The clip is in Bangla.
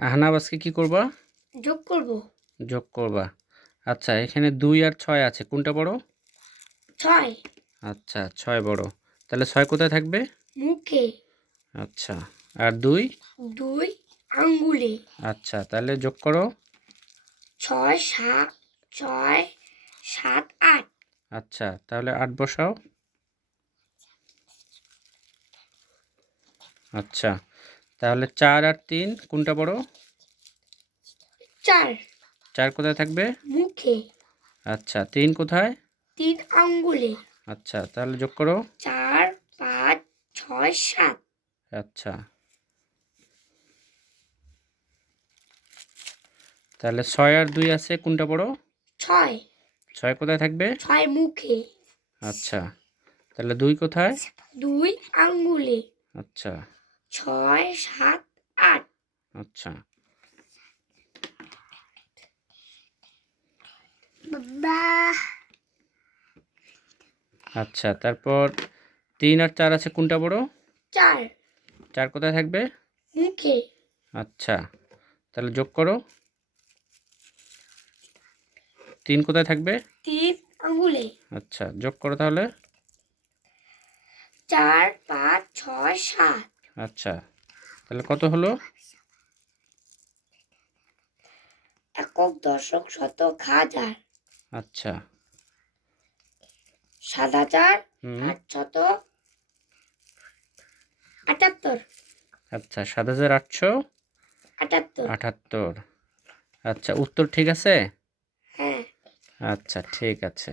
আহনাব আজকে কি করবা? যোগ করব। যোগ করবা। আচ্ছা এখানে দুই আর ছয় আছে। কোনটা বড়? ছয়। আচ্ছা ছয় বড়। তাহলে ছয় কোথায় থাকবে? মুখে। আচ্ছা আর দুই? দুই আঙ্গুলে। আচ্ছা তাহলে যোগ করো। ছয় সাত ছয় সাত আট। আচ্ছা তাহলে আট বসাও। আচ্ছা তাহলে চার আর তিন কোনটা বড়? চার। চার কোথায় থাকবে? মুখে। আচ্ছা তিন কোথায়? তিন আঙ্গুলে। আচ্ছা তাহলে যোগ করো। চার পাঁচ ছয় সাত। আচ্ছা। তাহলে ছয় আর দুই আছে কোনটা বড়? ছয়। ছয় কোথায় থাকবে? ছয় মুখে। আচ্ছা তাহলে দুই কোথায়? দুই আঙ্গুলে। আচ্ছা। ছয় সাত আট। আচ্ছা। আচ্ছা তারপর তিন আর চার আছে কোনটা বড়? চার। চার কোথায় থাকবে? মুখে। আচ্ছা তাহলে যোগ করো। তিন কোথায় থাকবে? তিন আঙ্গুলে আচ্ছা যোগ করো তাহলে। চার পাঁচ ছয় সাত। আচ্ছা তাহলে কত হলো? একক দশক শতক হাজার। আচ্ছা। সাত হাজার আট শত আটাত্তর। আচ্ছা সাত হাজার আটশো আটাত্তর। আটাত্তর। আচ্ছা উত্তর ঠিক আছে? হ্যাঁ। আচ্ছা ঠিক আছে।